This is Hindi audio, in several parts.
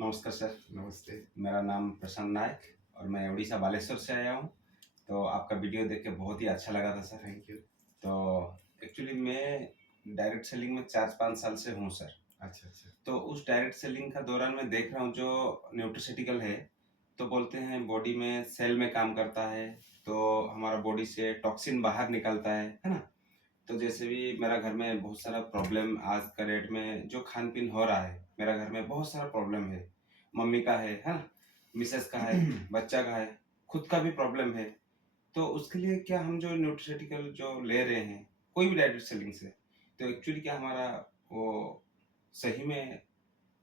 नमस्कार सर, नमस्ते। मेरा नाम प्रशांत नायक और मैं उड़ीसा बालेश्वर से आया हूँ। तो आपका वीडियो देख के बहुत ही अच्छा लगा था सर। Thank you. तो एक्चुअली मैं डायरेक्ट सेलिंग में 4-5 साल से हूँ सर। अच्छा, अच्छा। तो उस डायरेक्ट सेलिंग का दौरान मैं देख रहा हूँ जो न्यूट्रास्यूटिकल है, तो बोलते हैं बॉडी में सेल में काम करता है, तो हमारा बॉडी से टॉक्सिन बाहर निकलता है ना? तो जैसे भी मेरा घर में बहुत सारा प्रॉब्लम आज का डेट में जो खान-पीन हो रहा है, मेरा घर में बहुत सारा प्रॉब्लम है। मम्मी का है ना? मिसेज़ का है, बच्चा का है, खुद का भी प्रॉब्लम है। तो उसके लिए क्या हम जो न्यूट्रास्यूटिकल जो ले रहे हैं, कोई भी डाइरेक्ट सेलिंग से, तो एक्चुअली क्या हमारा वो सही में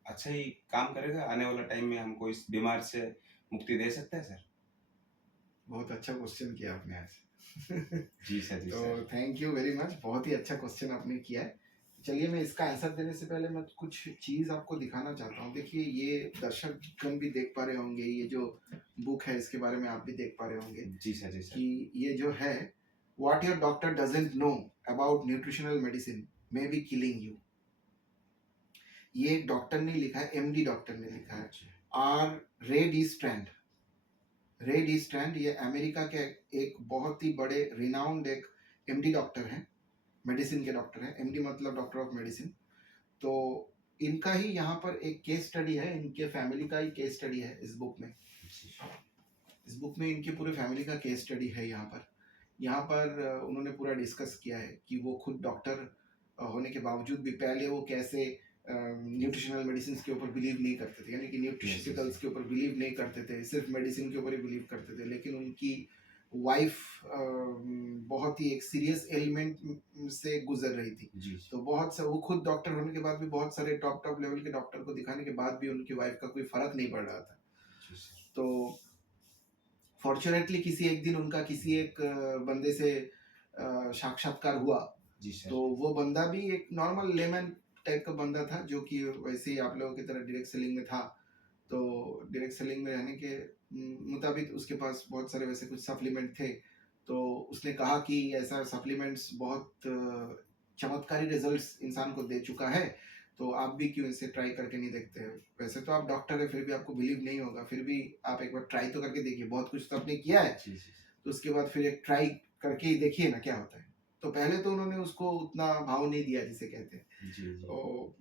अच्छा ही काम करेगा? आने वाला टाइम में हमको इस बीमारी से मुक्ति दे सकता है सर? बहुत अच्छा क्वेश्चन किया आपने आज। जी सर, जी तो sir. Thank you very much. बहुत ही अच्छा क्वेश्चन आपने किया है। चलिए मैं इसका आंसर देने से पहले मैं कुछ चीज़ आपको दिखाना चाहता हूँ। देखिए ये दर्शकगण भी देख पा रहे होंगे, ये जो बुक है इसके बारे में आप भी देख पा रहे होंगे जी सर, जी सर। कि ये जो है what your doctor doesn't know about nutritional medicine may be killing you. ये एक डॉक्टर ने लिखा है, एमडी डॉक्टर ने लिखा है। जी, आर रे डी स्ट्रैंड। रे डी स्ट्रैंड ये अमेरिका के एक बहुत ही बड़े रिनाउंड एक एमडी डॉक्टर हैं, मेडिसिन के डॉक्टर हैं। एमडी मतलब डॉक्टर ऑफ मेडिसिन। तो इनका ही यहाँ पर एक केस स्टडी है, इनके फैमिली का ही केस स्टडी है इस बुक में। जी। इस बुक में इनकी पूरे फैमिली का केस स्टडी है यहाँ पर। यहाँ पर उन्होंने पूरा डिस्कस किया है कि वो खुद डॉक्टर होने के बावजूद भी पहले वो कैसे न्यूट्रिशनल मेडिसिन के ऊपर बिलीव नहीं करते थे, यानी कि यस, यस, न्यूट्रिशनिकल्स यस। के ऊपर बिलीव नहीं करते थे, सिर्फ मेडिसिन के ऊपर ही बिलीव करते थे। लेकिन उनकी वाइफ बहुत ही एक सीरियस एलिमेंट से गुजर रही थी। जी, जी। तो बहुत सा वो खुद डॉक्टर होने के बाद भी बहुत सारे टॉप टॉप लेवल के डॉक्टर को दिखाने के बाद भी उनकी वाइफ का कोई फर्क नहीं पड़ रहा था। जी सर। तो फॉर्चुनेटली किसी एक दिन उनका किसी एक बंदे से साक्षात्कार हुआ। जी तो सर। वो बंदा भी एक नॉर्मल लेमन टाइप का बंदा था, जो कि वैसे ही आप लोगों की तरह डायरेक्ट सेलिंग में था। तो डायरेक्ट सेलिंग में रहने के मुताबिक उसके पास बहुत सारे वैसे कुछ सप्लीमेंट थे। तो उसने कहा कि ऐसा सप्लीमेंट्स बहुत चमत्कारी रिजल्ट्स इंसान को दे चुका है, तो आप भी क्यों इसे ट्राई करके नहीं देखते हैं? वैसे तो आप डॉक्टर है, फिर भी आपको बिलीव नहीं होगा, फिर भी आप एक बार ट्राई तो करके देखिए, बहुत कुछ तो आपने किया है। जी, जी। तो उसके बाद फिर एक ट्राई करके ही देखिए ना क्या होता है। तो पहले तो उन्होंने उसको उतना भाव नहीं दिया जिसे कहते हैं। जी, जी। तो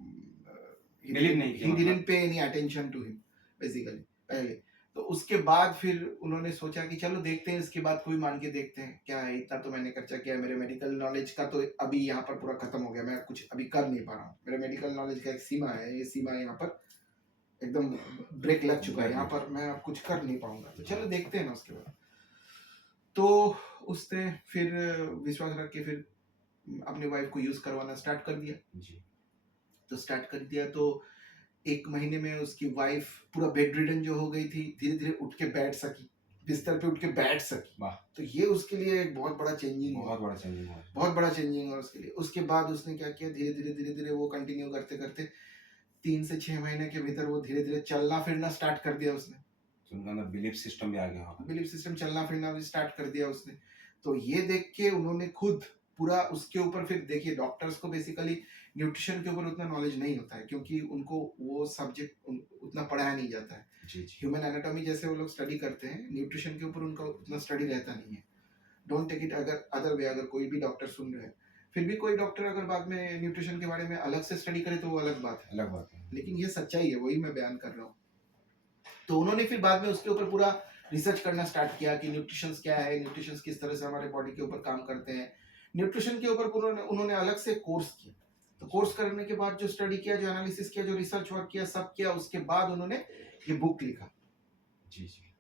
बिलीव नहीं किया ही मतलब। Didn't pay any attention to him basically पहले। तो उसके बाद फिर उन्होंने सोचा कि चलो देखते हैं, इसके बाद कोई मान के देखते हैं क्या है। इतना तो मैंने खर्चा किया, मेरे मेडिकल नॉलेज का तो अभी यहाँ पर पूरा खत्म हो गया, मैं कुछ अभी कर नहीं पा रहा हूँ। मेरे मेडिकल नॉलेज का एक सीमा है, ये सीमा यहाँ पर एकदम ब्रेक लग चुका है, यहाँ पर मैं अब कुछ कर नहीं पाऊंगा। तो चलो देखते हैं ना उसके बाद। तो उसने फिर विश्वास रख के फिर अपनी वाइफ को यूज करवाना स्टार्ट कर दिया। जी। तो स्टार्ट कर दिया तो 1 महीने में उसकी वाइफ पूरा बेड रिडन जो हो गई थी, धीरे-धीरे उठ के बैठ सकी, बिस्तर पे उठ के बैठ सकी। वाह! तो ये उसके लिए एक बहुत बड़ा चेंजिंग हुआ, बहुत बड़ा चेंजिंग हुआ। बहुत बड़ा चेंजिंग हुआ उसके लिए। उसके बाद उसने क्या किया, धीरे-धीरे, धीरे-धीरे वो कंटिन्यू करते-करते 3 से 6 महीने के भीतर वो धीरे-धीरे चलना-फिरना स्टार्ट कर दिया उसने। तो उनके अंदर बिलीफ सिस्टम भी आ गया होगा। बिलीफ सिस्टम चलना-फिरना भी स्टार्ट कर दिया उसने। तो ये देख के उन्होंने खुद पूरा उसके ऊपर, फिर देखिए डॉक्टर्स को बेसिकली न्यूट्रिशन के ऊपर उतना नॉलेज नहीं होता है, क्योंकि उनको वो सब्जेक्ट उतना पढ़ाया नहीं जाता है। जी, जी। ह्यूमन एनाटॉमी जैसे वो लोग स्टडी करते हैं, न्यूट्रिशन के ऊपर उनका उतना स्टडी रहता नहीं है। डोंट टेक इट अगर अदर वे, अगर कोई भी डॉक्टर सुन रहे हैं, फिर भी कोई डॉक्टर अगर बाद में न्यूट्रिशन के बारे में अलग से स्टडी करे तो वो अलग बात है। अलग बात है। लेकिन ये सच्चाई है, वही मैं बयान कर रहा हूँ। तो उन्होंने फिर बाद में उसके ऊपर पूरा रिसर्च करना स्टार्ट किया कि न्यूट्रिशंस क्या है, न्यूट्रिशंस किस तरह से हमारे बॉडी के ऊपर काम करते हैं। न्यूट्रिशन के ऊपर उन्होंने उन्होंने अलग से कोर्स किया। तो कोर्स करने के बाद जो स्टडी किया, जो एनालिसिस किया, जो रिसर्च वर्क किया, सब किया, उसके बाद उन्होंने ये बुक लिखा। जी, जी।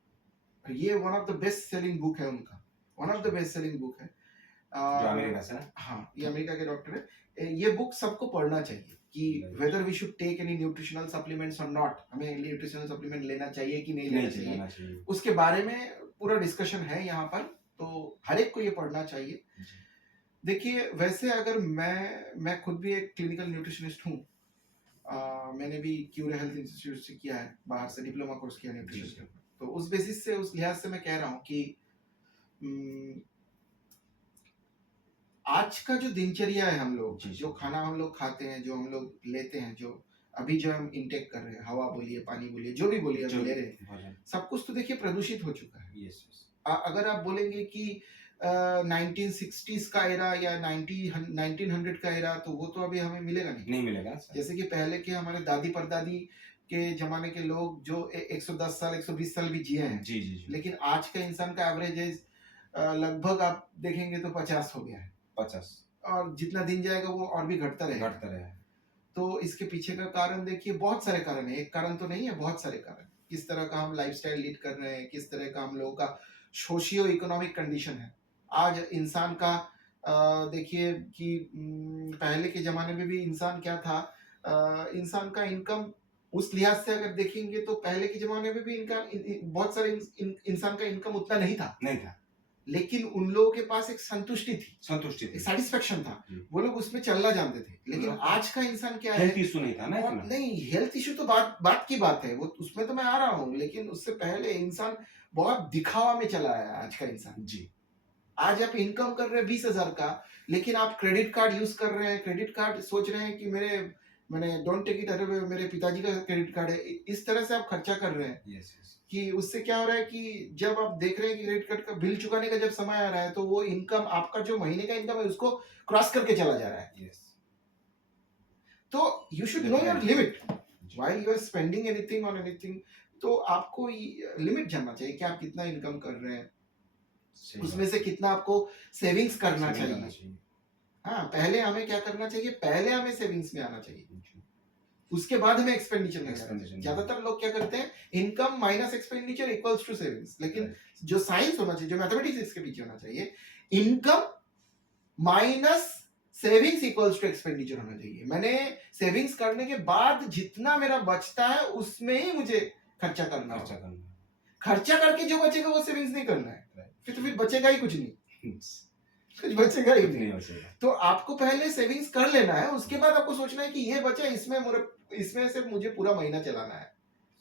और ये one of the best selling book है उनका, one of the best selling book है। जो अमेरिका से ना? हाँ, ये अमेरिका के डॉक्टर है। ये बुक सबको पढ़ना चाहिए कि whether we should take any nutritional supplements और नॉट, हमें न्यूट्रिशनल सप्लीमेंट लेना चाहिए कि नहीं लेना चाहिए, लेना चाहिए। उसके बारे में पूरा डिस्कशन है यहाँ पर। तो हर एक को ये पढ़ना चाहिए। जी। देखिए वैसे अगर मैं खुद भी एक क्लिनिकल न्यूट्रिशनिस्ट हूँ। मैंने भी क्यूरे हेल्थ इंस्टीट्यूट से किया है, बाहर से डिप्लोमा कोर्स किया न्यूट्रिशन के ऊपर। तो उस बेसिस से, उस लिहाज से मैं कह रहा हूँ कि उम, आज का जो दिनचर्या है हम लोग, जी, जी। जो खाना हम लोग खाते हैं, जो हम लोग लेते हैं, जो अभी जो हम इंटेक कर रहे हैं, हवा बोलिए, पानी बोलिए, जो भी बोलिए जो हम ले रहे हैं, भोजन, सब कुछ तो देखिए प्रदूषित हो चुका है। यस यस, अगर आप बोलेंगे कि 1960s का एरा या 1900 का एरा, तो वो तो अभी हमें मिलेगा नहीं। नहीं मिलेगा सर। जैसे कि पहले के हमारे दादी परदादी के जमाने के लोग जो 110 साल 120 साल भी जिए हैं, जी जी जी, लेकिन आज का इंसान का एवरेज एज लगभग आप देखेंगे तो 50 हो गया है, 50 और जितना दिन जाएगा वो और भी घटता रहेगा। घटता रहे। तो इसके पीछे का कारण देखिए, बहुत सारे कारण है, एक कारण तो नहीं है, बहुत सारे कारण। किस तरह का हम लाइफस्टाइल लीड कर रहे हैं, किस तरह का हम लोगों का सोशियो इकोनॉमिक कंडीशन है। आज इंसान का देखिए कि पहले के जमाने में भी इंसान क्या था, इंसान का इनकम उस लिहाज से अगर देखेंगे तो पहले के जमाने में भी इनका बहुत सारे इंसान का इनकम उतना नहीं था, नहीं था, लेकिन उन लोगों के पास एक संतुष्टि थी, संतुष्टि एक थी, सेटिस्फेक्शन था, जी। वो लोग उसमें चलना जानते थे। लेकिन लोग आज का इंसान क्या है, हेल्थ इशू नहीं था ना और इतना। नहीं, हेल्थ इशू तो बात की बात है, वो उसमें तो मैं आ रहा हूँ, लेकिन उससे पहले इंसान बहुत दिखावा में चला आया है आज का इंसान। जी, आज आप इनकम कर रहे हैं 20,000 का, लेकिन आप क्रेडिट कार्ड यूज कर रहे हैं, क्रेडिट कार्ड सोच रहे हैं कि मैंने डोंट टेक इट, अरे मेरे पिताजी का क्रेडिट कार्ड है, इस तरह से आप खर्चा कर रहे हैं यस यस, कि उससे क्या हो रहा है कि जब आप देख रहे हैं कि क्रेडिट कार्ड का बिल चुकाने का जब समय आ रहा है, तो वो इनकम, आपका जो महीने का इनकम है, उसको क्रॉस करके चला जा रहा है। यस, तो you should know your limit while you are spending anything on anything. तो आपको लिमिट जानना चाहिए कि आप कितना इनकम कर रहे हैं, उसमें से कितना आपको सेविंग्स करना चाहिए। हाँ, पहले हमें क्या करना चाहिए, पहले हमें सेविंग्स में आना चाहिए, उसके बाद हमें एक्सपेंडिचर में जाना चाहिए। ज्यादातर लोग क्या करते हैं, income minus expenditure equals to savings, लेकिन जो साइंस होना चाहिए, जो मैथमेटिक्स इसके पीछे होना चाहिए, income minus savings equals to expenditure होना चाहिए। मैंने सेविंग्स करने के बाद जितना मेरा बचता है उसमें ही मुझे खर्चा करना है। खर्चा करके जो बचेगा वो सेविंग्स नहीं करना है, फिर बचेगा ही कुछ नहीं, कुछ बचेगा ही नहीं। तो आपको पहले सेविंग्स कर लेना है, उसके बाद आपको सोचना है कि ये बचा, इसमें से मुझे पूरा महीना चलाना है।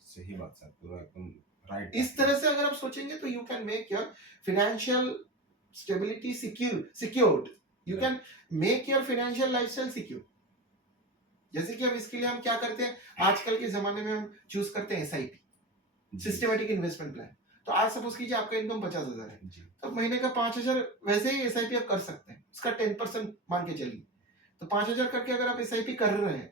सही बात सर, पूरा एकदम राइट। इस तरह से अगर आप सोचेंगे तो you can make your financial stability secured, you can make your financial lifestyle secure. जैसे कि हम इसके लिए हम क्या करते हैं, आजकल के जमाने में हम चूज करते हैं एसआईपी, सिस्टमेटिक इन्वेस्टमेंट प्लान। तो आज सपोज कीजिए आपका इनकम 50,000 है, तो महीने का 5,000 वैसे ही एसआईपी आप कर सकते हैं, उसका 10% मान के चलिए, तो 5,000 करके अगर आप एसआईपी कर रहे हैं,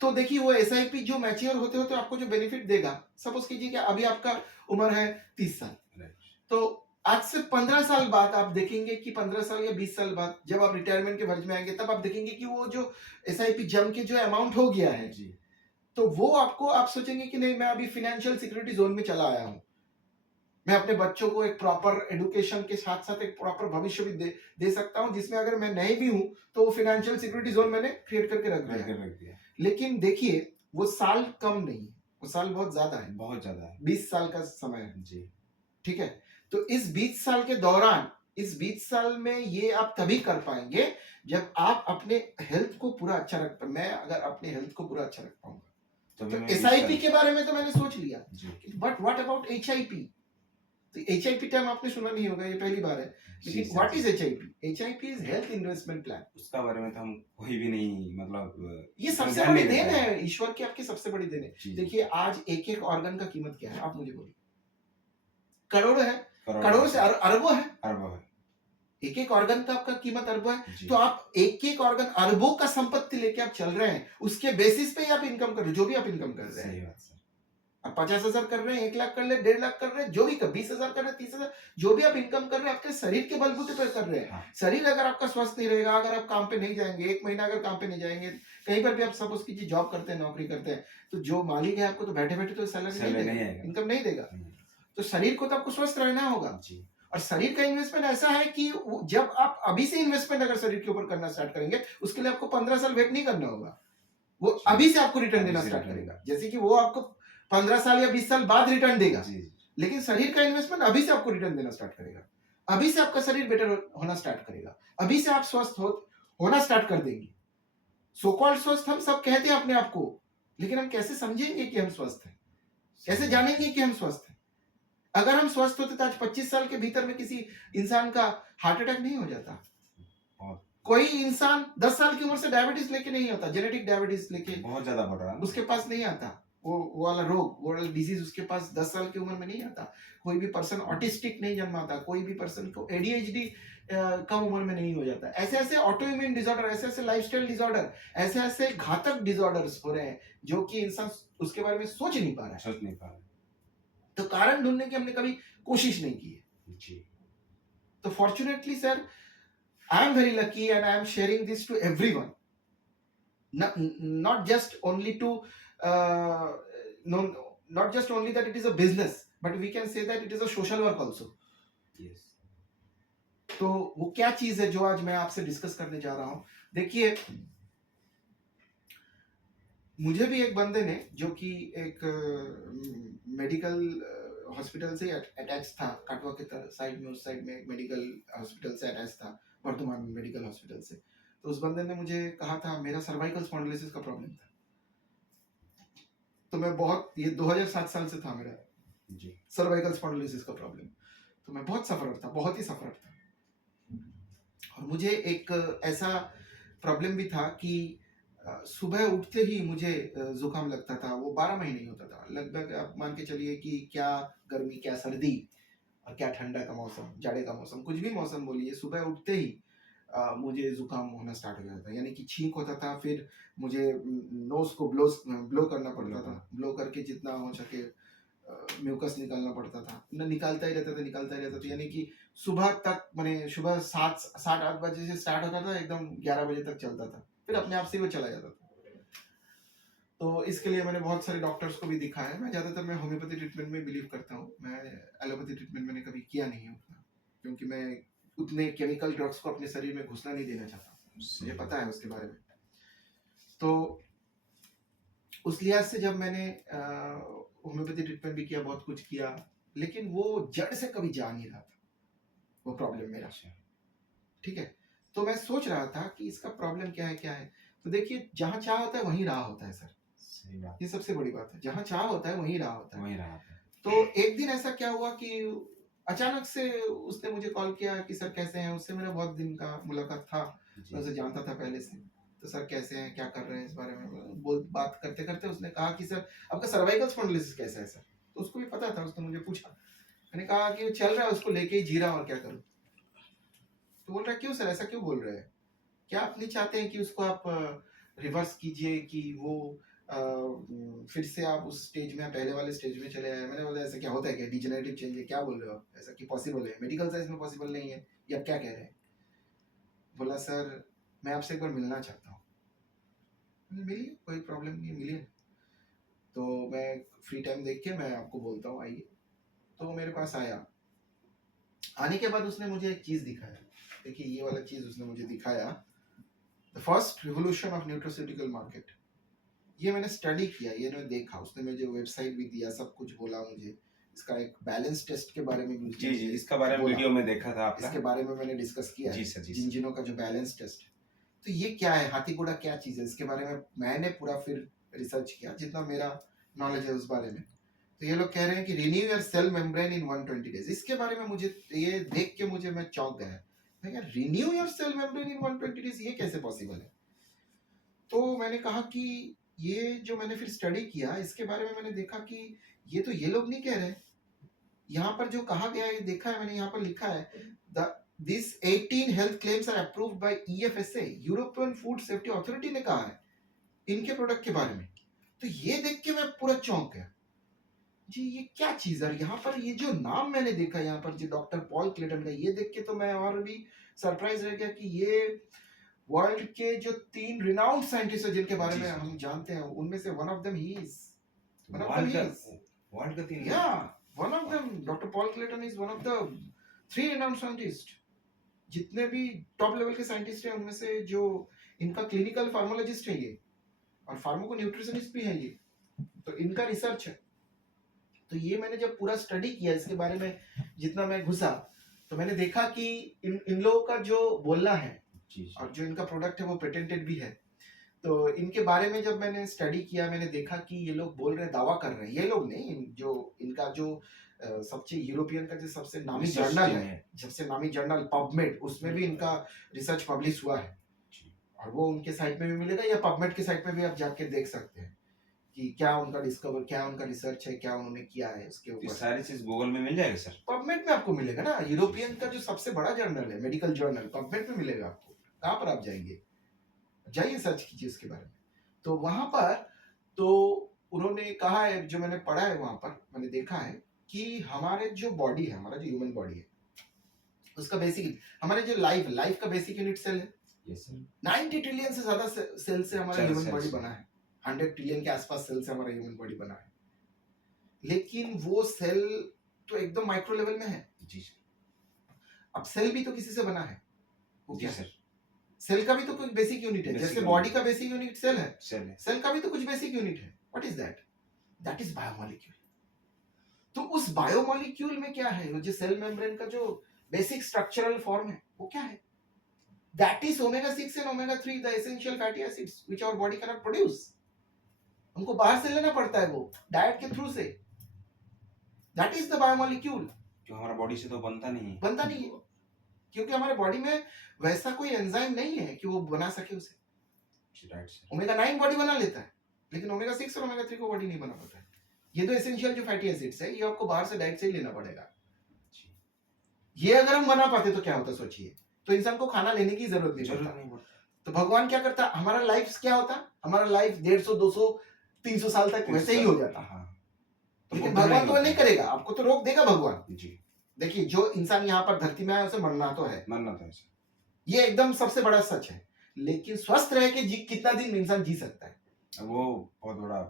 तो देखिए वो एसआईपी जो मैच्योर होते होते आपको जो बेनिफिट देगा, सपोज कीजिए कि अभी आपका उम्र है 30 साल, तो आज से 15 साल बाद आप देखेंगे कि 15 साल या 20 साल बाद जब आप रिटायरमेंट के वर्ज में आएंगे, तब आप देखेंगे कि वो जो एसआईपी जम के जो अमाउंट हो गया है, तो वो आपको, आप सोचेंगे कि नहीं, मैं अभी फाइनेंशियल सिक्योरिटी जोन में चला आया हूं, मैं अपने बच्चों को एक प्रॉपर एजुकेशन के साथ साथ एक प्रॉपर भविष्य भी दे सकता हूं, जिसमें अगर मैं नहीं भी हूं तो वो फाइनेंशियल सिक्योरिटी जोन मैंने क्रिएट करके रख दिया। लेकिन देखिए वो साल कम नहीं है, वो साल बहुत ज्यादा है, बहुत ज्यादा है, 20 साल का समय है जी, ठीक है। तो इस 20 साल के दौरान, इस 20 साल में ये आप तभी कर पाएंगे जब आप अपने हेल्थ को पूरा अच्छा रख पाए। मैं अगर अपने हेल्थ को पूरा अच्छा रख पाऊंगा, तो एसआईपी के बारे में तो मैंने सोच लिया, बट व्हाट अबाउट एचआईपी? तो एचआईपी टर्म आपने सुना नहीं होगा, ये पहली बार है, लेकिन what is HIP? HIP is health investment plan. उसका बारे में तो हम कोई भी नहीं, मतलब ये सबसे बड़ी देन है, ईश्वर की आपकी सबसे बड़ी देन है। देखिए आज एक एक ऑर्गन का कीमत क्या है, आप मुझे बोलिए। करोड़ है, करोड़ से अरबों है, अरबों है, एक एक ऑर्गन का आपका कीमत अरबों है। तो आप एक एक ऑर्गन अरबों का संपत्ति लेके आप चल रहे हैं, उसके बेसिस पे ही आप इनकम कर रहे हैं, जो भी आप इनकम कर रहे हैं। आप 50,000 कर रहे हैं, 1 लाख कर रहे हैं, 1.5 लाख कर रहे हैं, जो भी कर, 20,000 कर रहे हैं, 30,000, जो भी आप इनकम कर रहे हैं, आपके शरीर के बलबूते पर कर रहे हैं। हाँ। शरीर अगर आपका स्वस्थ नहीं रहेगा, अगर आप काम पे नहीं जाएंगे, 1 महीना अगर काम पे नहीं जाएंगे, कहीं पर भी आप सपोज कीजिए जॉब करते हैं, नौकरी करते हैं, तो जो मालिक है आपको तो बैठे बैठे तो सैलरी नहीं देगा, इनकम नहीं देगा। तो शरीर को तो आपको स्वस्थ रहना होगा, और शरीर का इन्वेस्टमेंट ऐसा है कि जब आप अभी से इन्वेस्टमेंट अगर शरीर के ऊपर करना स्टार्ट करेंगे, उसके लिए आपको 15 साल वेट नहीं करना होगा, वो अभी से आपको रिटर्न देना स्टार्ट करेगा। जैसे कि वो आपको 15 साल या 20 साल बाद रिटर्न देगा, लेकिन शरीर का इन्वेस्टमेंट अभी से आपको रिटर्न देना स्टार्ट करेगा, अभी से आपका शरीर बेटर होना स्टार्ट करेगा, अभी से आप स्वस्थ होना स्टार्ट कर देंगे। सो कॉल्ड स्वस्थ हम सब कहते हैं अपने आप को, लेकिन हम कैसे समझेंगे कि हम स्वस्थ हैं, कैसे जानेंगे कि हम स्वस्थ हैं? अगर हम स्वस्थ होते तो आज 25 साल के भीतर में किसी इंसान का हार्ट अटैक नहीं हो जाता। कोई इंसान 10 साल की उम्र से डायबिटीज लेके नहीं होता, जेनेटिक डायबिटीज लेके बहुत ज्यादा बढ़ रहा है ना। उसके पास नहीं आता। वो वाला रोग, वो वाला डिजीज उसके पास 10 साल की उम्र में नहीं आता। कोई भी पर्सन ऑटिस्टिक नहीं जन्माता, कोई भी पर्सन को एडीएचडी कम उम्र में नहीं हो जाता। ऐसे ऐसे ऑटो इम्यून डिसऑर्डर, ऐसे ऐसे लाइफस्टाइल डिसऑर्डर, ऐसे ऐसे घातक डिसऑर्डर्स हो रहे हैं जो कि इंसान उसके बारे में सोच नहीं पा रहा है। सोच नहीं पा रहे। तो कारण ढूंढने की हमने कभी कोशिश नहीं की है। जी तो fortunately sir, I am very lucky and I am sharing this to everyone, not just only to no, not just only that it is a business, but we can say that it is a social work also. Yes तो वो क्या चीज है जो आज मैं आपसे डिस्कस करने जा रहा हूं। देखिए, मुझे भी एक बंदे ने, जो कि एक मेडिकल हॉस्पिटल से अटैच था, काटवा के साइड में, उस साइड में एक मेडिकल हॉस्पिटल से अटैच था, वर्धमान मेडिकल हॉस्पिटल से। तो उस बंदे ने मुझे कहा था, मेरा सर्वाइकल स्पॉन्डिलोसिस का प्रॉब्लम था। तो मैं बहुत, ये 2007 साल से था मेरा जी सर्वाइकल स्पॉन्डिलोसिस का प्रॉब्लम। तो मैं बहुत सफर था, बहुत ही सफर था। और मुझे एक ऐसा प्रॉब्लम भी था कि सुबह उठते ही मुझे जुकाम लगता था। वो 12 महीने ही होता था लगभग। आप मान के चलिए कि क्या गर्मी, क्या सर्दी और क्या ठंडा का मौसम, जाड़े का मौसम, कुछ भी मौसम बोलिए, सुबह उठते ही मुझे जुकाम होना स्टार्ट हो जाता था। यानी कि छींक होता था, फिर मुझे नोज को ब्लो करना पड़ता था, ब्लो करके जितना हो सके म्यूकस निकालना पड़ता था। न निकालता ही रहता था, निकालता ही रहता था। यानी कि सुबह तक, मैंने सुबह 7-8 बजे से स्टार्ट होता था, एकदम 11 बजे तक चलता था, फिर अपने आप से वो चला जाता था। तो इसके लिए मैंने बहुत सारे डॉक्टर्स को भी दिखाया है। मैं ज़्यादातर मैं होम्योपैथी ट्रीटमेंट में बिलीव करता हूँ। मैं एलोपैथी ट्रीटमेंट मैंने कभी किया नहीं है उतना, क्योंकि मैं उतने केमिकल ड्रग्स को अपने शरीर में घुसना नहीं देना चाहता। मुझे पता है उसके बारे में। तो उस लिहाज से जब मैंने होम्योपैथी ट्रीटमेंट भी किया, बहुत कुछ किया, लेकिन वो जड़ से कभी जा नहीं रहा था वो प्रॉब्लम मेरा। ठीक है, तो मैं सोच रहा था कि इसका प्रॉब्लम क्या है, क्या है। तो देखिए, जहाँ चाह होता है वहीं राह होता है सर। सही बात, ये सबसे बड़ी बात है, जहाँ चाह होता है वहीं राह होता है। वही रहा था। तो एक दिन ऐसा क्या हुआ कि अचानक से उसने मुझे कॉल किया कि सर कैसे हैं। उससे मेरा बहुत दिन का मुलाकात था, जी मैं उसे जानता था पहले से। तो सर कैसे हैं, क्या कर रहे हैं, इस बारे में बोल बात करते करते उसने कहा कि सर आपका सर्वाइकल स्पॉन्डिलोसिस कैसा है सर। तो उसको भी पता था, उसने मुझे पूछा। मैंने कहा कि वो चल रहा है, उसको लेके ही जी रहा हूं, और क्या करूं। तो बोल रहा है, क्यों सर, ऐसा क्यों बोल रहे हैं, क्या आप नहीं चाहते हैं कि उसको आप रिवर्स कीजिए, कि वो फिर से आप उस स्टेज में, पहले वाले स्टेज में चले आए। मैंने बोला, ऐसा क्या होता है, क्या डिजेनरेटिव चेंज है, क्या बोल रहे हो आप, ऐसा कि पॉसिबल है, मेडिकल साइंस में पॉसिबल नहीं है, ये आप क्या कह रहे हैं। बोला, सर मैं आपसे एक बार मिलना चाहता हूँ। मिलिए, कोई प्रॉब्लम नहीं है, मिलिए। तो मैं फ्री टाइम देख के मैं आपको बोलता हूँ, आइए। तो मेरे पास आया। आने के बाद उसने मुझे एक चीज़ दिखाया। देखिए, ये वाला चीज़ उसने मुझे दिखाया, the first revolution of nutraceutical market. ये मैंने स्टडी किया, ये मैंने देखा। उसने मुझे वेबसाइट भी दिया, सब कुछ बोला मुझे। इसका एक बैलेंस टेस्ट के बारे में भी जी जी, इसका बारे में वीडियो में देखा था आपका। इसके बारे में मैंने डिस्कस किया जी है, सर, जी जिंजिनो का जो बैलेंस टेस्ट। तो ये क्या है, हाथी घोड़ा क्या चीज़ है, इसके बारे में मैंने पूरा फिर रिसर्च किया, जितना मेरा नॉलेज है उस बारे में। तो ये लोग कह रहे हैं कि renew your cell membrane in 120 days. इसके बारे में मुझे ये देख के मुझे मैं चौंक गया। मैं क्या, renew your cell membrane in 120 days, ये कैसे पॉसिबल है। तो मैंने कहा कि ये जो मैंने फिर स्टडी किया, इसके बारे में मैंने देखा कि ये तो ये लोग नहीं कह रहे। यहाँ पर जो कहा गया है, ये देखा है मैंने, यहाँ पर लिखा है, this 18 health claims are approved by EFSA, European food safety authority ने कहा है इनके प्रोडक्ट के बारे में। तो ये देख के मैं पूरा चौंक गया जी, ये क्या चीज है। यहाँ पर ये जो नाम मैंने देखा, यहाँ पर जो डॉक्टर पॉल क्लेटन का, ये देख के तो मैं और भी सरप्राइज रह गया कि ये वर्ल्ड के जो 3 रिनाउंड साइंटिस्ट हैं जिनके बारे में हम जानते हैं, उनमें से one of them he is, world का 3, या one of them, doctor Paul Clayton is one of the 3 renowned scientist. जितने भी टॉप लेवल के साइंटिस्ट हैं, उनमें से जो इनका क्लिनिकल फार्मोलॉजिस्ट है ये, और फार्मोको न्यूट्रिशनिस्ट भी है ये, तो इनका रिसर्च है। तो ये मैंने जब पूरा स्टडी किया इसके बारे में, जितना मैं घुसा, तो मैंने देखा कि इन लोगों का जो बोलना है, जी जी, और जो इनका प्रोडक्ट है वो पेटेंटेड भी है। तो इनके बारे में जब मैंने स्टडी किया, मैंने देखा कि ये लोग बोल रहे हैं, दावा कर रहे हैं, ये लोग नहीं, जो इनका जो सबसे यूरोपियन का जो सबसे नामी रिसर्च जर्नल टीम है, है। सबसे नामी जर्नल पबमेड, उसमें भी इनका रिसर्च पब्लिश हुआ है, जी, और वो उनके साइट में भी मिलेगा, या पबमेड के साइट में भी आप जाके देख सकते हैं कि क्या उनका डिस्कवर, क्या उनका रिसर्च है, क्या उन्होंने किया है उसके तो ये ऊपर। सारी चीज गूगल में मिल जाएगा सर? पबमेड में आपको मिलेगा ना, जी यूरोपियन सर। का जो सबसे बड़ा जर्नल है, मेडिकल जर्नल, पबमेड में मिलेगा आपको। कहाँ पर आप जाएंगे, जाइए सर्च कीजिए उसके बारे में। तो वहां पर तो उन्होंने कहा है, जो मैंने पढ़ा है वहां पर, मैंने देखा है कि हमारे जो बॉडी है, हमारा जो ह्यूमन बॉडी है, उसका बेसिक, हमारे जो लाइफ का बेसिक यूनिट सेल है। Yes sir. 90 ट्रिलियन से ज्यादा सेल से हमारा चल ह्यूमन सेल बॉडी से। बना है। 100 ट्रिलियन के आसपास सेल से हमारा ह्यूमन बॉडी बना है, लेकिन वो सेल तो एकदम माइक्रो लेवल में है। जी सर। अब सेल भी तो किसी से बना है, वो जी क्या है? सर। सेल का भी तो कुछ बेसिक यूनिट है, Basic जैसे unit। बॉडी का बेसिक यूनिट सेल है, सेल है। सेल का भी तो कुछ बेसिक यूनिट है। What is that? That is biomolecule. तो उस बायोमोलिक्यूल में क्या है, वो जो सेल मेम्ब्रेन का जो बेसिक स्ट्रक्चरल फॉर्म है, वो क्या है? That is omega 6 and omega 3, the essential fatty acids which our body can not produce. हमको बाहर से लेना पड़ता है, वो डाइट के थ्रू से। That is the biomolecule. जो हमारा बॉडी से तो बनता नहीं है। बनता नहीं है, क्योंकि हमारे बॉडी में वैसा कोई एंजाइम नहीं है कि वो बना सके उसे। Right sir. ओमेगा 9 बॉडी बना लेता है, लेकिन ओमेगा 6 और ओमेगा 3 को बॉडी नहीं बना पाता है। ये तो एसेंशियल जो फैटी एसिड्स है, ये आपको बाहर से डाइट से ही लेना पड़ेगा। ये अगर हम बना पाते तो क्या होता, सोचिए। तो इंसान को खाना लेने की जरूरत नहीं जरूरत पड़ता। नहीं पड़ता। तो भगवान क्या करता, हमारा लाइफ क्या होता, हमारा लाइफ 150, 200, 300 साल तक वैसे ही हो जाता। हाँ। लेकिन वो भगवान तो वो होता नहीं है। करेगा, आपको तो रोक देगा भगवान। जी। देखिए, जो इंसान यहाँ पर धरती में आया, उसे मरना तो है, मानना था सर। ये एकदम सबसे बड़ा सच है। लेकिन स्वस्थ रह के कितना दिन इंसान जी सकता है, अब वो बहुत बड़ा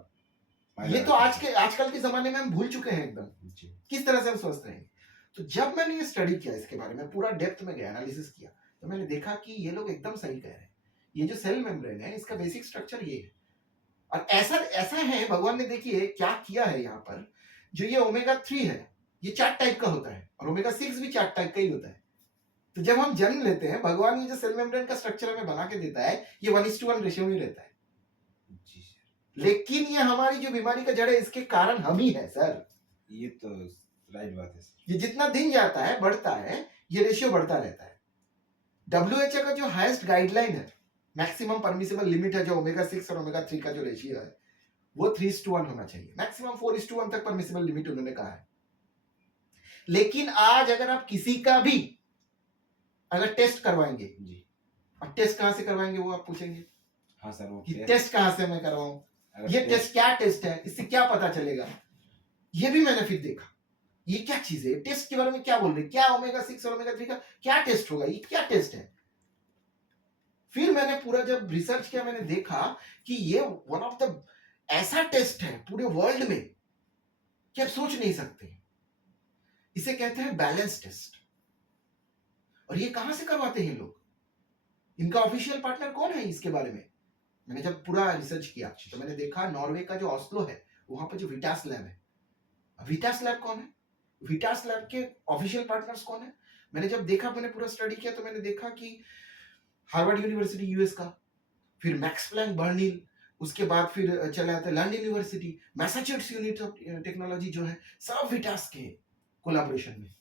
मायने ये तो रखता है। आजकल के जमाने में हम भूल चुके हैं एकदम, जी। किस तरह से हम स्वस्थ रहेंगे। तो जब मैंने ये स्टडी किया, इसके बारे में पूरा डेप्थ में गया, एनालिसिस किया, तो मैंने देखा कि ये लोग एकदम सही कह रहे हैं। ये जो सेल मेम्ब्रेन है, इसका बेसिक स्ट्रक्चर ये है। और ऐसा ऐसा है, भगवान ने देखिए क्या किया है यहाँ पर। जो ये ओमेगा 3 है, ये 4 टाइप का होता है, और ओमेगा 6 भी 4 टाइप का ही होता है। तो जब हम जन्म लेते हैं, भगवान ये जो सेल मेम्ब्रेन का स्ट्रक्चर हमें बना के देता है, ये 1:1 रेशियो में रहता है। जी सर। लेकिन ये हमारी जो बीमारी का जड़ है, इसके कारण हम ही है सर। ये तो राइट बात है सर। ये जितना दिन जाता है, बढ़ता है, ये रेशियो बढ़ता रहता है। WHO का जो हाईएस्ट गाइडलाइन है, मैक्सिमम परमिसिबल लिमिट है, जो ओमेगा 6 और ओमेगा 3 का जो रेशियो है, वो 3:1 होना चाहिए। मैक्सिमम 4:1 तक परमिसिबल लिमिट उन्होंने कहा है। लेकिन आज अगर आप किसी का भी अगर टेस्ट करवाएंगे जी। और टेस्ट कहां से करवाएंगे, वो आप पूछेंगे हाँ सर। वो कि टेस्ट कहां से मैं करवाऊं, ये टेस्ट क्या टेस्ट है, इससे क्या पता चलेगा। ये भी मैंने फिर देखा, ये क्या चीज है, टेस्ट के बारे में क्या बोल रहे हैं, क्या ओमेगा 6 और ओमेगा 3 का क्या टेस्ट होगा, ये क्या टेस्ट है। फिर मैंने पूरा जब रिसर्च किया, मैंने देखा कि ये वन ऑफ द ऐसा टेस्ट है पूरे वर्ल्ड में कि आप सोच नहीं सकते। इसे कहते हैं बैलेंस टेस्ट। और ये कहां से करवाते हैं लोग, इनका ऑफिशियल पार्टनर कौन है इसके बारे में। मैंने जब पूरा रिसर्च किया, तो मैंने देखा नॉर्वे का जो ऑस्लो है, वहां पर जो विटास लैब है। विटास लैब कौन है, विटास लैब के ऑफिशियल पार्टनर्स कौन है। मैंने जब देखा, मैंने पूरा स्टडी किया, तो मैंने देखा कि हार्वर्ड यूनिवर्सिटी यूएस का, फिर मैक्स प्लैंक बर्लिन, उसके बाद फिर चला जाता है London university, Massachusetts unit of technology जो है, सब विटास के कोलैबोरेशन में।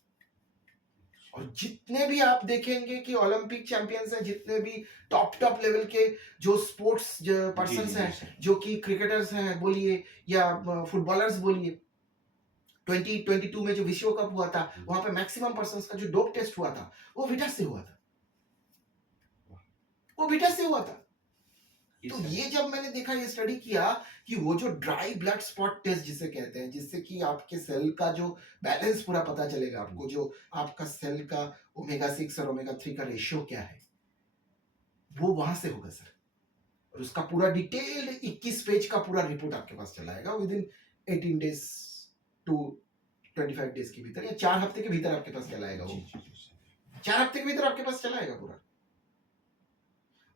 और जितने भी आप देखेंगे कि ओलंपिक चैंपियंस हैं, जितने भी टॉप लेवल के जो स्पोर्ट्स पर्संस हैं, जो कि क्रिकेटर्स हैं बोलिए, या फुटबॉलर्स बोलिए, 2022 में जो विश्व कप हुआ था, वहां पे मैक्सिमम पर्संस का जो डोप टेस्ट हुआ था, वो विटास से हुआ था, वो विटास से हुआ था। तो ये जब मैंने देखा, ये स्टडी किया कि वो जो ड्राई ब्लड स्पॉट टेस्ट जिसे कहते हैं, जिससे कि आपके सेल का जो बैलेंस पूरा पता चलेगा आपको, जो आपका सेल का ओमेगा 6 और ओमेगा 3 का रेशियो क्या है, वो वहां से होगा सर। और उसका पूरा डिटेल्ड 21 पेज का पूरा रिपोर्ट आपके पास चला आएगा within 18 days to 25 days के भीतर, या 4 हफ्ते के भीतर आपके पास चला आएगा वो। 4 हफ्ते के भीतर आपके पास चला आएगा पूरा।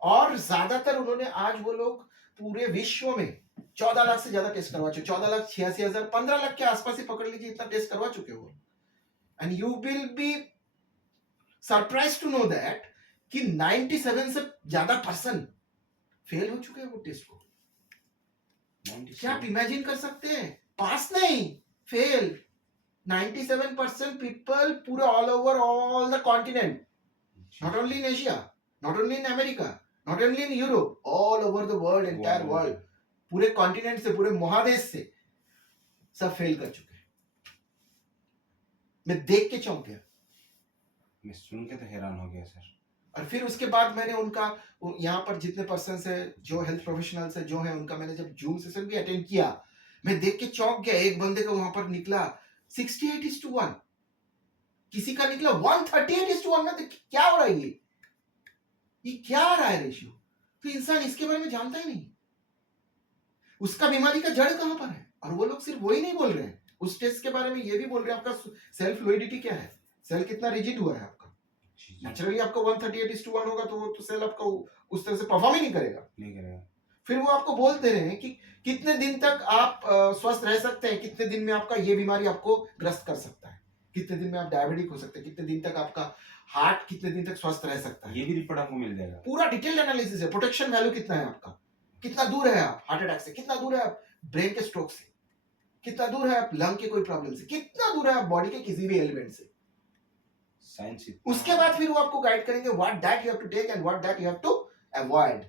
और ज्यादातर उन्होंने, आज वो लोग पूरे विश्व में 14 लाख से ज्यादा टेस्ट करवा चुके, 14,86,000, 15 लाख के आसपास ही पकड़ लीजिए, इतना टेस्ट करवा चुके हो। And you will be surprise to know that कि 97 से ज्यादा पर्सन फेल हो चुके हैं वो टेस्ट को। क्या आप 97 इमेजिन कर सकते हैं? पास नहीं, फेल। 97% पीपल पूरा all over all the continent, not only in Asia, not only in America, not only in Europe, all over the world, entire world, पूरे कॉन्टिनेंट से, पूरे महादेश से सब फेल कर चुके हैं। मैं देख के चौंक गया। मैं सुन के तो हैरान हो गया सर। और फिर उसके बाद मैंने उनका यहाँ पर जितने पर्सन है जो हेल्थ प्रोफेशनल्स है जो है उनका मैंने जब जूम सेशन भी अटेंड किया, मैं देख के चौंक गया। एक बंदे का वहां पर निकला 68:1, किसी का निकला 138:1 में। क्या हो रहा है ये क्या आ रहा है रेशियो? तो इंसान इसके बारे में जानता ही नहीं, उसका बीमारी का जड़ कहां पर है। और वो लोग सिर्फ वही नहीं बोल रहे हैं, उस टेस्ट के बारे में ये भी बोल रहे हैं आपका सेल फ्लूइडिटी क्या है, सेल कितना रिजिड हुआ है आपका। नेचुरली आपका 138:1 होगा तो वो तो सेल आपका उस तरह से परफॉर्म ही नहीं करेगा। फिर वो आपको बोल दे रहे हैं कि कितने दिन तक आप स्वस्थ रह सकते हैं, कितने दिन में आपका ये बीमारी आपको ग्रस्त कर सकता है, कितने दिन में आप डायबिटिक हो सकते हैं, कितने दिन तक आपका हार्ट कितने दिन तक स्वस्थ रह सकता है। ये भी रिपोर्ट आपको मिल जाएगा। पूरा डिटेल्ड एनालिसिस है। प्रोटेक्शन वैल्यू कितना है आपका, कितना दूर है आप हार्ट अटैक से, कितना दूर है आप ब्रेन के स्ट्रोक से, कितना दूर है आप लंग के कोई प्रॉब्लम से, कितना दूर है आप बॉडी के किसी भी एलिमेंट से। साइंस उसके बाद फिर वो आपको गाइड करेंगे what diet you have to take and what diet you have to avoid.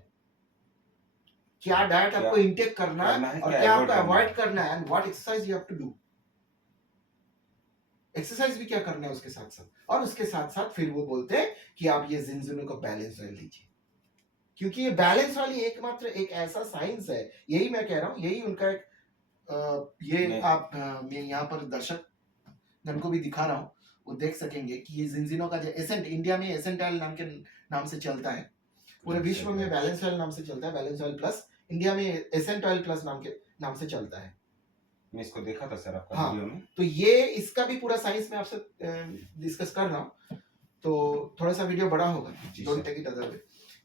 क्या डाइट आपको इंटेक करना है और क्या आपको अवॉइड करना है, and what exercise you have to do. Exercise भी क्या करना है उसके साथ साथ, और उसके साथ साथ फिर वो बोलते हैं कि आप ये जिंजिनो का बैलेंस ऑयल लीजिए, क्योंकि ये बैलेंस वाली एकमात्र एक ऐसा साइंस है। यही मैं कह रहा हूँ, यही उनका एक ये आप मैं यहाँ पर दर्शक गण को भी दिखा रहा हूँ, वो देख सकेंगे कि ये जिंजिनो का जो एसेंट, इंडिया में एसेंटाइल नाम से चलता है, पूरे विश्व में बैलेंस ऑयल नाम से चलता है, बैलेंस ऑयल प्लस, इंडिया में एसेंट ऑयल प्लस नाम से चलता है। मैं इसको देखा था सर आपका हाँ, वीडियो में। तो ये इसका भी पूरा साइंस में आपसे डिस्कस कर रहा हूँ, तो थोड़ा सा वीडियो बड़ा होगा, don't take it other way,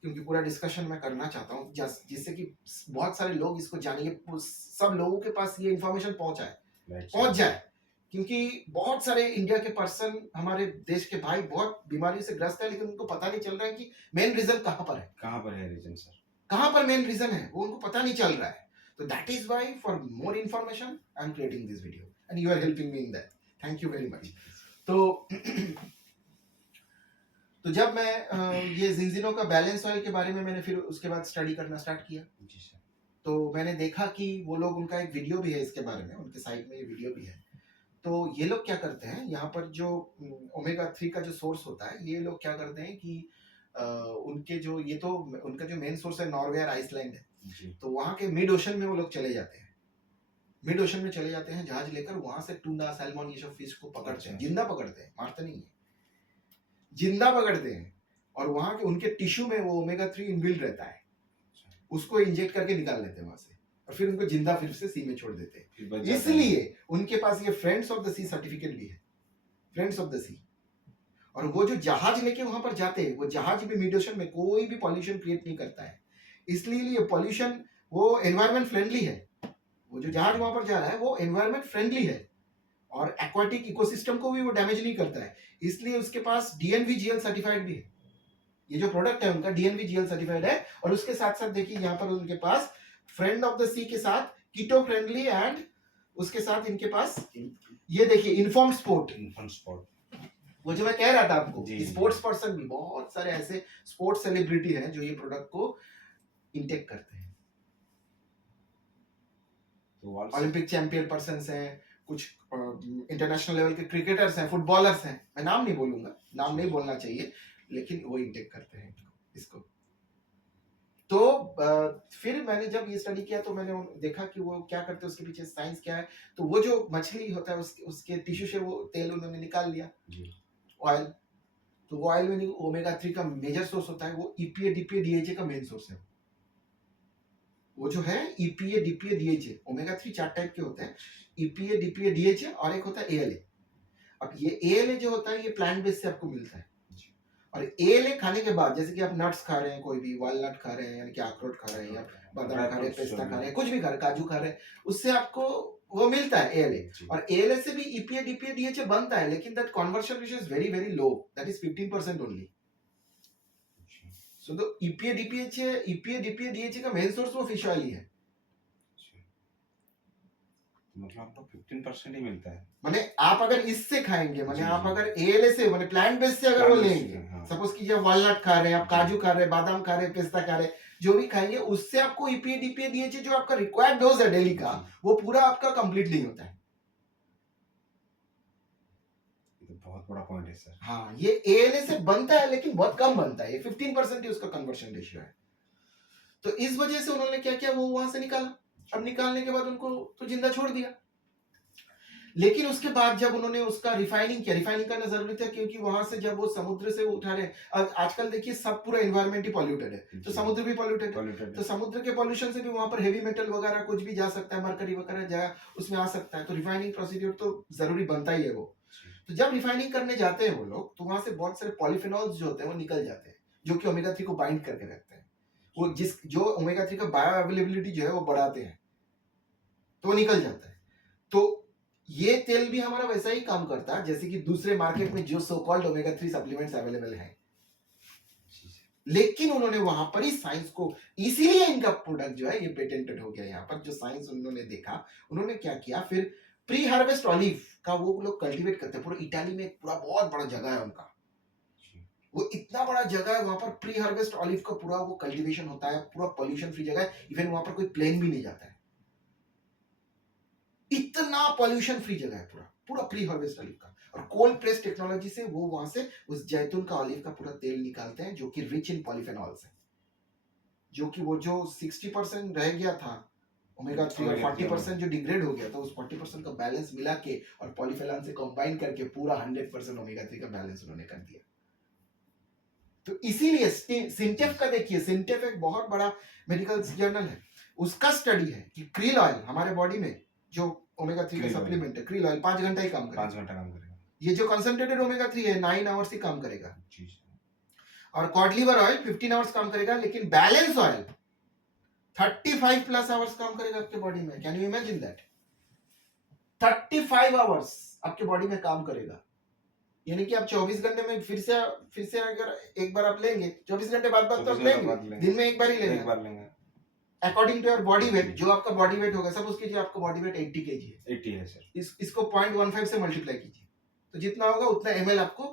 क्योंकि पूरा डिस्कशन मैं करना चाहता हूँ जिससे कि बहुत सारे लोग इसको जानिए, सब लोगों के पास ये इन्फॉर्मेशन पहुंच जाए, क्योंकि बहुत सारे इंडिया के पर्सन, हमारे देश के भाई बहुत बीमारी से ग्रस्त है, लेकिन उनको पता नहीं चल रहा है कि मेन रीजन कहाँ पर है। कहाँ पर है रीजन सर, कहाँ पर मेन रीजन है वो उनको पता नहीं चल रहा है। तो that is why for more information I am creating this video and you are helping me in that, thank you very much. तो जब मैं ये जिंजिनो का बैलेंस ऑयल के बारे में मैंने फिर उसके बाद स्टडी करना स्टार्ट किया, तो मैंने देखा कि वो लोग, उनका एक वीडियो भी है इसके बारे में, उनके साइट में ये वीडियो भी है। तो ये लोग क्या करते हैं, यहाँ पर जो ओमेगा 3 का जो सोर्स होता है, ये लोग क्या करते हैं कि उनके जो, ये तो उनका जो मेन सोर्स है नॉर्वे और आइसलैंड है, तो वहाँ के मिड ओशन में वो लोग चले जाते हैं, मिड ओशन में चले जाते हैं जहाज लेकर, वहां से टूना, सैल्मन, ये सब फिश को पकड़ते हैं, जिंदा पकड़ते हैं, मारते नहीं है, जिंदा पकड़ते हैं, और वहां के उनके टिश्यू में वो ओमेगा 3 इनबिल्ट रहता है, उसको इंजेक्ट करके निकाल लेते हैं वहां से, और फिर उनको जिंदा फिर से सी में छोड़ देते हैं। इसलिए उनके पास ये friends of the sea certificate भी है, फ्रेंड्स ऑफ द सी। और वो जो जहाज लेके वहां पर जाते हैं, वो जहाज भी मिड ओशन में कोई भी पॉल्यूशन क्रिएट नहीं करता है, इसलिए ये पॉल्यूशन वो एनवायरमेंट फ्रेंडली है। वो जो जहाज वहां पर जा रहा है वो एनवायरमेंट फ्रेंडली है, और एक्वाटिक इकोसिस्टम को भी वो डैमेज नहीं करता है, इसलिए उसके पास DNVGL सर्टिफाइड भी है। ये जो प्रोडक्ट है उनका DNVGL सर्टिफाइड है, और उसके साथ साथ देखिए यहाँ पर उनके पास फ्रेंड ऑफ द सी के साथ कीटो फ्रेंडली, एंड उसके साथ इनके पास ये देखिए इन्फॉर्म स्पोर्ट, वो जो मैं कह रहा था आपको, स्पोर्ट्स पर्सन भी बहुत सारे ऐसे स्पोर्ट्स सेलिब्रिटी हैं जो ये प्रोडक्ट को इंटेक करते हैं। ओलंपिक चैंपियन पर्सन हैं, कुछ इंटरनेशनल लेवल के क्रिकेटर्स हैं, फुटबॉलर्स हैं, मैं नाम नहीं बोलूंगा, नाम नहीं बोलना चाहिए, लेकिन वो इंटेक करते हैं इसको। तो फिर मैंने जब ये स्टडी किया तो मैंने देखा कि वो क्या करते हैं, उसके पीछे साइंस क्या है। तो वो जो मछली होता है उसके टिश्यू से वो तेल उन्होंने निकाल लिया, ऑयल। तो वो ऑयल में ओमेगा 3 का मेजर सोर्स होता है, वो EPA, DPA, DHA का मेन सोर्स है। वो जो है EPA, DPA, DHA, omega 3 4 type के होते हैं, EPA, DPA, DHA, और एक होता है ALA। अब ये ALA जो होता है ये प्लांट बेस से आपको मिलता है, और ALA खाने के बाद, जैसे कि आप नट्स खा रहे हैं, कोई भी वालनट खा रहे हैं, यानी कि अखरोट खा रहे हैं, या बादाम खा रहे हैं, पिस्ता खा रहे हैं, कुछ भी खा रहे हैं, काजू खा रहे हैं, उससे आपको वो मिलता है ALA। और ALA से भी EPA, DPA, DHA बनता है, लेकिन that conversion ratio is very very low, that is 15% only. So तो EPA DHA का मेन सोर्स वो फिश ऑयल ही है। मतलब आपको 15% ही मिलता है। माने आप अगर इससे खाएंगे, माने जी, आप जी। अगर ALA से माने प्लांट बेस से अगर वो Plant based लेंगे, है, हाँ। सपोज कीजिए वॉलनट खा रहे हैं, आप जी। काजू खा रहे हैं, बादाम खा रहे हैं, पिस्ता खा रहे हैं, जो भी खाएंगे उससे आपको EPA DPA DHA जो आपका रिक्वायर्ड डोज है डेली का, जी। वो पूरा आपका कंप्लीट नहीं होता है। ये तो बहुत बड़ा पॉइंट है सर। हाँ, ये ALA से बनता है लेकिन बहुत कम बनता है, ये 15% ही उसका कन्वर्शन रेशियो है। तो इस वजह से उन्होंने क्या किया, वो वहां से निकाला। अब निकालने के बाद उनको तो जिंदा छोड़ दिया। लेकिन उसके बाद जब उन्होंने उसका रिफाइनिंग किया, रिफाइनिंग करना जरूरी था क्योंकि वहां से जब वो समुद्र से उठा रहे, आजकल देखिए सब पूरा एनवायरमेंट ही पॉल्यूटेड है, तो जी। समुद्र भी पॉल्यूटेड है, Polluted तो समुद्र के पॉल्यूशन से भी वहां पर हेवी मेटल वगैरह कुछ भी जा सकता है, मरकरी वगैरह जा उसमें आ सकता है, तो रिफाइनिंग प्रोसीड्यूर तो जरूरी बनता ही है वो। जी। तो जब रिफाइनिंग करने जाते हैं वो लोग, तो वहां से बहुत सारे पॉलीफेनॉल्स जो होते हैं वो निकल जाते हैं, जो कि ओमेगा 3 को बाइंड करके रखते हैं, वो जो ओमेगा 3 का बायो अवेलेबिलिटी जो है वो बढ़ाते हैं, तो वो निकल जाता है। तो ये तेल भी हमारा वैसा ही काम करता है जैसे कि दूसरे मार्केट में जो so called omega 3 supplements available हैं। लेकिन उन्होंने वहां पर ही साइंस को, इसीलिए इनका प्रोडक्ट जो है ये पेटेंटेड हो गया। यहाँ पर जो साइंस उन्होंने देखा, उन्होंने क्या किया, फिर प्री हार्वेस्ट ऑलिव का वो लोग कल्टीवेट करते हैं, पूरा इटाली में एक पूरा बहुत बड़ा जगह है उनका, वो इतना बड़ा जगह है, वहां पर प्री हार्वेस्ट ऑलिव का पूरा वो कल्टीवेशन होता है, पूरा पॉल्यूशन फ्री जगह है, इवन वहां पर कोई प्लेन भी नहीं जाता है, इतना पॉल्यूशन फ्री जगह है पूरा पूरा प्री हार्वेस्ट ऑलिव का। और कोल्ड प्रेस टेक्नोलॉजी से वो वहां से उस जैतून का ऑलिव का पूरा तेल निकालते हैं, जो कि रिच इन पॉलीफेनॉल्स है, जो कि वो जो 60% रह गया था ओमेगा 3 और 40% जो डिग्रेड हो गया था, उस 40% का बैलेंस मिला के और पॉलीफेनॉल से कंबाइन करके पूरा 100% ओमेगा 3 का बैलेंस उन्होंने कर दिया। तो इसीलिए सिंटेफ का देखिए, सिंटेफ एक बहुत बड़ा मेडिकल जर्नल है, उसका स्टडी है कि क्रील ऑयल हमारे बॉडी में जो ओमेगा 3 का सप्लीमेंट है, क्रील ऑयल 5 घंटा ही काम करेगा, 5 घंटा काम करेगा। ये जो कंसंट्रेटेड ओमेगा 3 है 9 आवर्स ही काम करेगा, जी। और कॉड लिवर ऑयल 15 आवर्स काम करेगा, लेकिन बैलेंस ऑयल 35 प्लस आवर्स काम करेगा आपके बॉडी में। Can you imagine that? 35 hours आपके बॉडी में काम करेगा, यानी कि आप 24 घंटे में फिर से अगर एक बार आप लेंगे, 24 घंटे बाद तो आप लेंगे, दिन में एक बार ही लेंगे according to your body weight. जो आपका बॉडी वेट होगा, सपोज कीजिए आपका बॉडी वेट 80 kg है, 80 है सर, इसको 0.15 से मल्टीप्लाई कीजिए, तो जितना होगा उतना ml आपको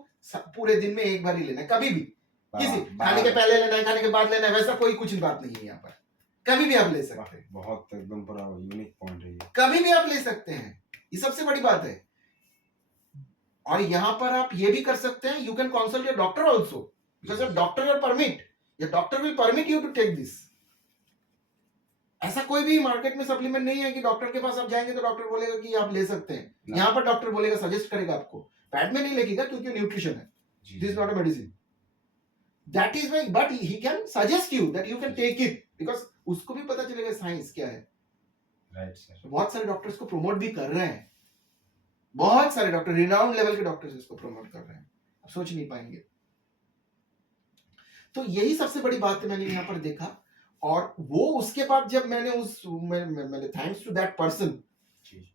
पूरे दिन में एक बार ही लेना है, कभी भी, किसी खाने के पहले लेना है, खाने के बाद लेना है, वैसा कोई कुछ बात नहीं है यहाँ पर, कभी भी आप ले सकते हैं। बहुत एकदम पूरा यूनिक पॉइंट है ये, कभी भी आप ले सकते हैं, ये सबसे बड़ी बात है। और यहाँ पर आप ये भी कर सकते हैं, you can consult your doctor also, because your doctor your permit, your doctor will permit you to take this. ऐसा कोई भी मार्केट में सप्लीमेंट नहीं है कि डॉक्टर के पास आप जाएंगे तो डॉक्टर बोलेगा कि आप ले सकते हैं। यहाँ पर डॉक्टर बोलेगा, सजेस्ट करेगा आपको, पैड में नहीं लिखेगा क्योंकि न्यूट्रिशन है, this is not a medicine, that is why, but he can suggest you that you can take it, because उसको भी पता चलेगा साइंस क्या है। राइट सर, बहुत सारे डॉक्टर्स को प्रमोट भी कर रहे हैं, बहुत सारे डॉक्टर, रिनाउंड लेवल के डॉक्टर्स इसको प्रमोट कर रहे हैं, आप सोच नहीं पाएंगे। तो यही सबसे बड़ी बात है मैंने यहाँ पर देखा। और वो उसके बाद जब मैंने मैंने थैंक्स टू दैट पर्सन,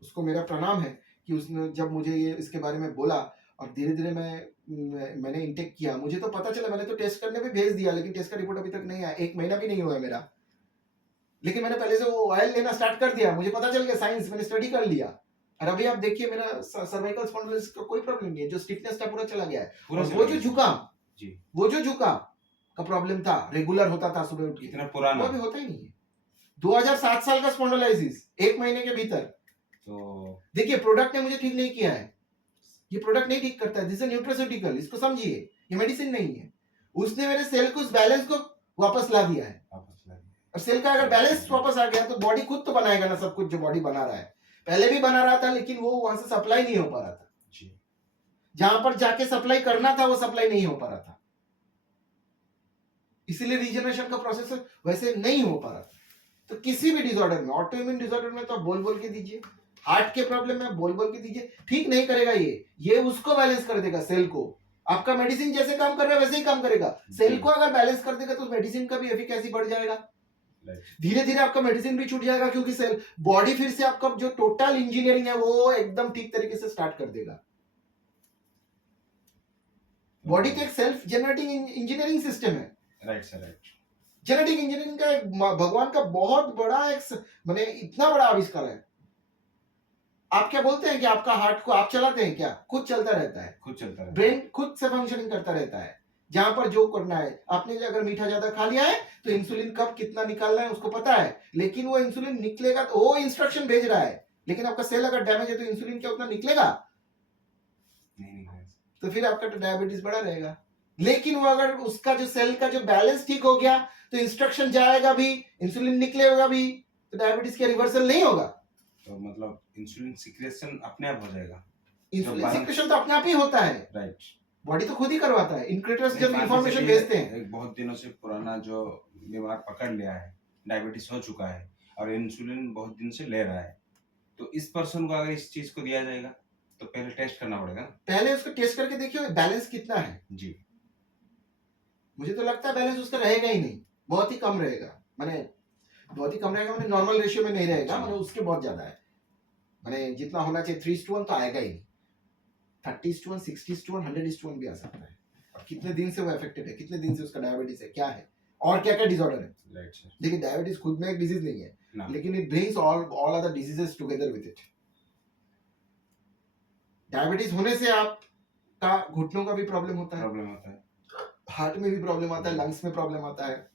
उसको मेरा प्रणाम है कि उसने जब मुझे ये इसके बारे में बोला, और धीरे धीरे मैंने इंटेक किया, मुझे तो पता चला, मैंने तो टेस्ट करने पे भेज दिया, लेकिन टेस्ट का रिपोर्ट अभी तक नहीं आया, 1 महीना भी नहीं हुआ है मेरा, लेकिन मैंने पहले से वो ऑयल लेना स्टार्ट कर दिया, मुझे पता चल गया साइंस, मैंने स्टडी कर लिया, और अभी आप देखिए मेरा सर्वाइकल स्पॉन्डिलोसिस का कोई प्रॉब्लम नहीं है, जो स्टिफनेस था पूरा चला गया है, वो जो झुकाम का प्रॉब्लम था, रेगुलर होता था सुबह उठ के, इतना पुराना, वो अभी होता ही नहीं है। 2007 साल का स्पॉन्डिलाइसिस 1 महीने के भीतर। तो देखिए प्रोडक्ट ने मुझे ठीक नहीं किया है, ये प्रोडक्ट नहीं ठीक करता है, दिस इज न्यूट्रास्यूटिकल, इसको समझिए, ये मेडिसिन नहीं है। उसने मेरे सेल को, उस बैलेंस को वापस ला दिया है, और सेल का अगर बैलेंस वापस आ गया तो बॉडी खुद तो बनाएगा ना सब कुछ जो बॉडी बना रहा है, पहले भी बना रहा था, लेकिन वो वहां से सप्लाई नहीं हो पा रहा था, जहां पर जाके सप्लाई करना था वो सप्लाई नहीं हो पा रहा था, इसीलिए रीजनरेशन का प्रोसेस वैसे नहीं हो पा रहा था। तो किसी भी डिसऑर्डर में, ऑटोइम्यून डिसऑर्डर में तो आप बोल बोल के दीजिए, हार्ट के प्रॉब्लम में आप बोल बोल के दीजिए, ठीक नहीं करेगा, ये उसको बैलेंस कर देगा, सेल को। आपका मेडिसिन जैसे काम कर रहा है वैसे ही काम करेगा, सेल को अगर बैलेंस कर देगा तो मेडिसिन का भी एफिकेसी बढ़ जाएगा, धीरे धीरे आपका मेडिसिन भी छूट जाएगा, क्योंकि सेल बॉडी फिर से आपका जो टोटल इंजीनियरिंग है वो एकदम ठीक तरीके से स्टार्ट कर देगा। बॉडी तो एक सेल्फ जनरेटिंग इंजीनियरिंग सिस्टम है, right sir, right. Genetic engineering का एक भगवान का बहुत बड़ा एक माने इतना बड़ा आविष्कार है। आप क्या बोलते हैं कि आपका हार्ट को आप चलाते हैं क्या? खुद चलता रहता है। खुद चलता रहता है। ब्रेन खुद से फंक्शनिंग करता रहता है। जहां पर जो करना है, आपने अगर मीठा ज्यादा खा लिया है तो इंसुलिन कब कितना निकालना है उसको पता है, लेकिन वो इंसुलिन निकलेगा तो वो इंस्ट्रक्शन भेज रहा है, लेकिन आपका सेल अगर डैमेज है तो इंसुलिन क्या उतना निकलेगा? नहीं निकलेगा। तो फिर आपका तो डायबिटीज बढ़ा रहेगा। लेकिन वो अगर उसका जो सेल का जो बैलेंस ठीक हो गया तो इंस्ट्रक्शन जाएगा भी, इंसुलिन निकलेगा भी, तो डायबिटीज का रिवर्सल नहीं होगा। तो मतलब इंसुलिन सिक्रेशन अपने आप हो जाएगा। इंसुलिन सिक्रेशन तो अपने आप ही होता है, राइट। बॉडी तो खुद ही करवाता है। इंक्रेटर्स नहीं, जब मान के इंफॉर्मेशन चलिए भेजते हैं, एक बहुत दिनों से पुराना जो बीमार पकड़ लिया है, डायबिटीज हो चुका है और इंसुलिन बहुत दिन से ले रहा है, तो इस पर्सन को अगर इस चीज को दिया जाएगा तो पहले टेस्ट करना पड़ेगा ना। पहले उसको टेस्ट करके देखिए बैलेंस कितना है। जी। मुझे तो लगता है बैलेंस उसका रहेगा ही नहीं, बहुत ही कम रहेगा। माने बहुत ही कम रहेगा, माने नॉर्मल रेशियो में नहीं रहेगा, माने उसके बहुत ज्यादा है। माने जितना होना चाहिए 3:1 तो आएगा ही नहीं। 30:1, 60:1, 100:1 भी आ सकता है। अब कितने दिन से वो अफेक्टेड है, कितने दिन से उसका डायबिटीज है, क्या है और क्या क्या डिसऑर्डर है। Right sir. देखिए डायबिटीज खुद में एक डिजीज नहीं है, ना। लेकिन it brings all other diseases together with it. Diabetes होने से आपका घुटनों का भी प्रॉब्लम होता है, हार्ट में भी प्रॉब्लम आता है, लंग्स में प्रॉब्लम आता है,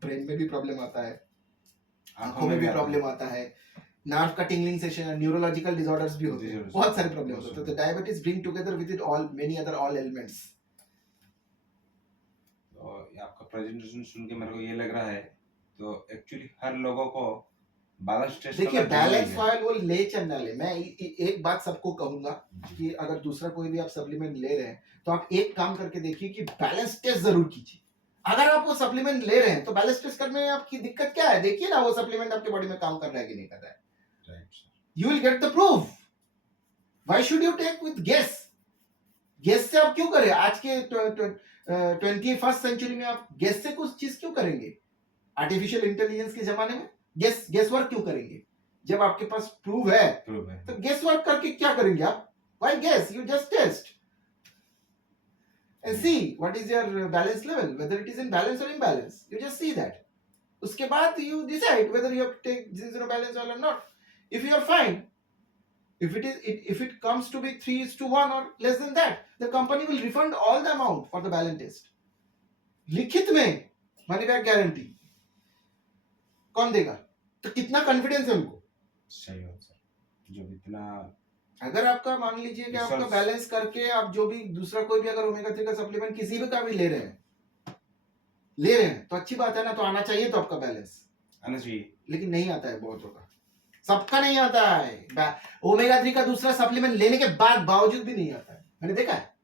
ब्रेन में भी प्रॉब्लम आता है, आंखों में भी प्रॉब्लम आता है, नर्व का टिंगलिंग सेशन, न्यूरोलॉजिकल डिसऑर्डर्स भी होते हैं, बहुत सारे प्रॉब्लम होते हैं। तो diabetes bring together with it all many other all elements. तो आपका प्रेजेंटेशन सुन के मेरे को ये लग रहा है, तो एक्चुअली हर लोगों को बैलेंस टेस्ट देखिए बैलेंस ऑयल वो ले चलना ले। मैं एक बात सबको कहूंगा कि अगर दूसरा कोई भी आप सप्लीमेंट ले रहे हैं तो आप एक काम करके देखिए कि बैलेंस टेस्ट जरूर कीजिए। अगर आप वो सप्लीमेंट ले रहे हैं तो बैलेंस टेस्ट करने में आपकी दिक्कत क्या है, देखिए ना वो सप्लीमेंट आपके बॉडी में काम कर रहा है कि नहीं कर रहा है। You will get the proof. Why should you take with guess? Guess से आप क्यों करें? आज के 21st सेंचुरी में आप गेस से कुछ चीज क्यों करेंगे? आर्टिफिशियल इंटेलिजेंस के जमाने में गेस वर्क क्यों करेंगे? जब आपके पास प्रूफ है तो गेस वर्क करके क्या करेंगे आप? Why guess? You just test and see what is your balance level, whether it is in balance or imbalance. You just see that. उसके बाद you decide whether you have to take zero balance oil or not. If you are fine, if it comes to be 3:1 or less than that, the company will refund all the amount for the balance test. लिखित में मनी बैक गारंटी कौन देगा? तो कितना कॉन्फिडेंस है उनको? सही बात सर। जो इतना अगर आपका मान लीजिए कि आपका बैलेंस करके आप जो भी दूसरा कोई भी अगर ओमेगा 3 का सप्लीमेंट किसी भी का भी ले रहे हैं तो अच्छी बात है ना, तो आना चाहिए, तो आपका बैलेंस आना चाहिए, लेकिन नहीं आता है बहुतों का, सबका नहीं आता है। ओमेगा 3 का दूसरा सप्लीमेंट लेने के बाद बावजूद भी नहीं आता है, मैंने देखा है।